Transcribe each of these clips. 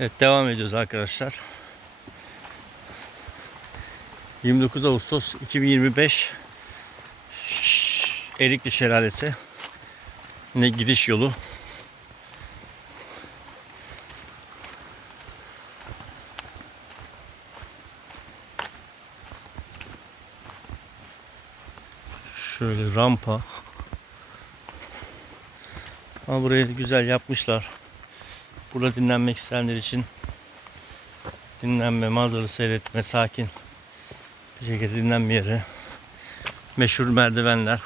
Evet devam ediyoruz arkadaşlar. 29 Ağustos 2025 Ş- Erikli Şelalesi ne gidiş yolu. Şöyle rampa. Ama burayı güzel yapmışlar. Burada dinlenmek isteyenler için dinlenme, manzara seyretme, sakin bir şekilde dinlenme yeri. Meşhur merdivenler.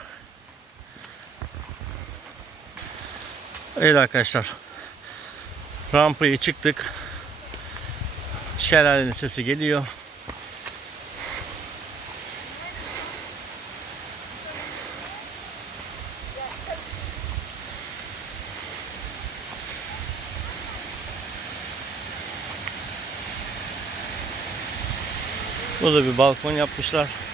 Evet arkadaşlar. Rampayı çıktık. Şelalenin sesi geliyor. Burada bir balkon yapmışlar.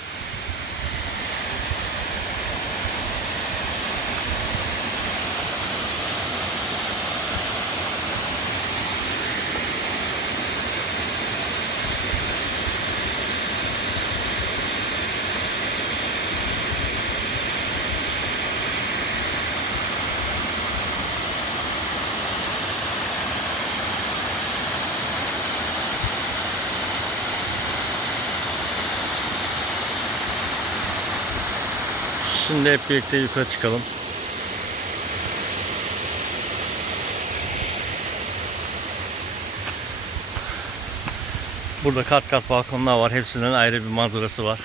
Şimdi hep birlikte yukarı çıkalım. Burada kat kat balkonlar var. Hepsinden ayrı bir manzarası var.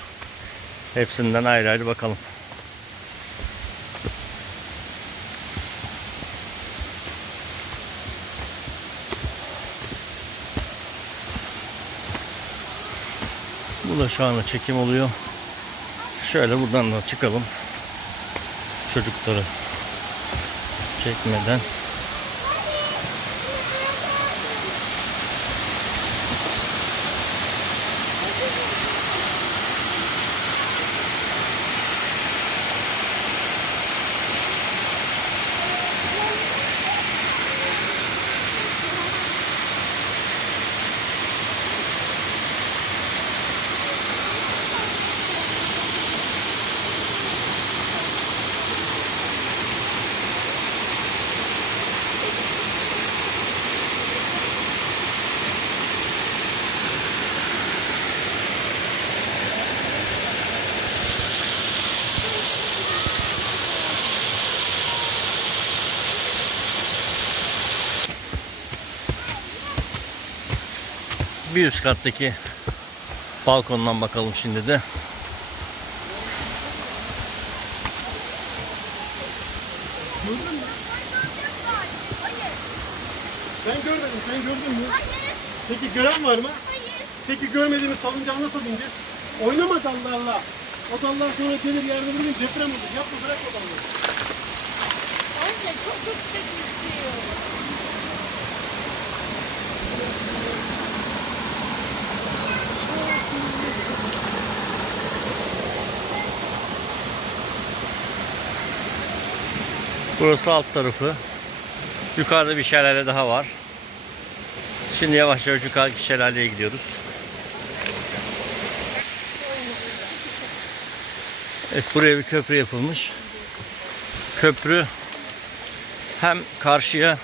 Hepsinden ayrı ayrı bakalım. Burada şu anda çekim oluyor. Şöyle buradan da çıkalım. Çocukları çekmeden. Bir üst kattaki balkondan bakalım şimdi de. Ben görmedim, sen gördün mü? Hayır. Peki gören var mı? Hayır. Peki görmediğimiz salıncağı nasıl bineceğiz? Oynama dallarla. O dallar sonra gelir yerde gün deprem olur. Yapma bırak o dalları. Anne çok yüksek istiyor. Burası alt tarafı. Yukarıda bir şelale daha var. Şimdi yavaş yavaş yukarıdaki şelaleye gidiyoruz. Evet buraya bir köprü yapılmış. Köprü hem karşıya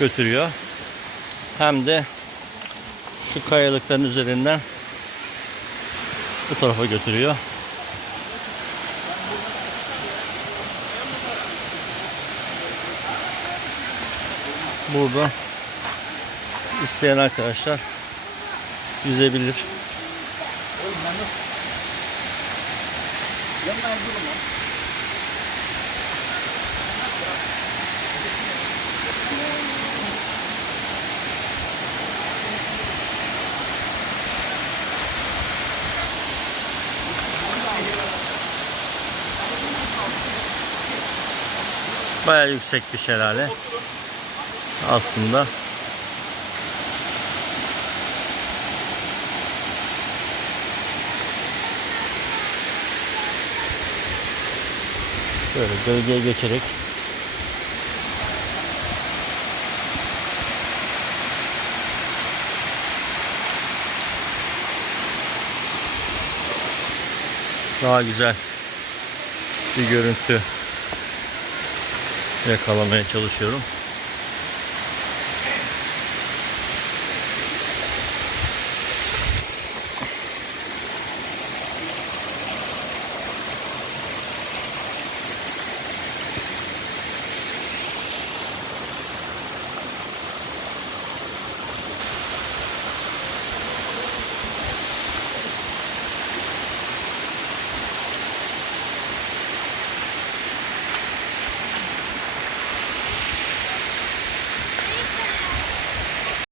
götürüyor hem de şu kayalıkların üzerinden bu tarafa götürüyor. Burada isteyen arkadaşlar yüzebilir. Bayağı yüksek bir şelale aslında böyle bölgeye geçerek daha güzel bir görüntü yakalamaya çalışıyorum.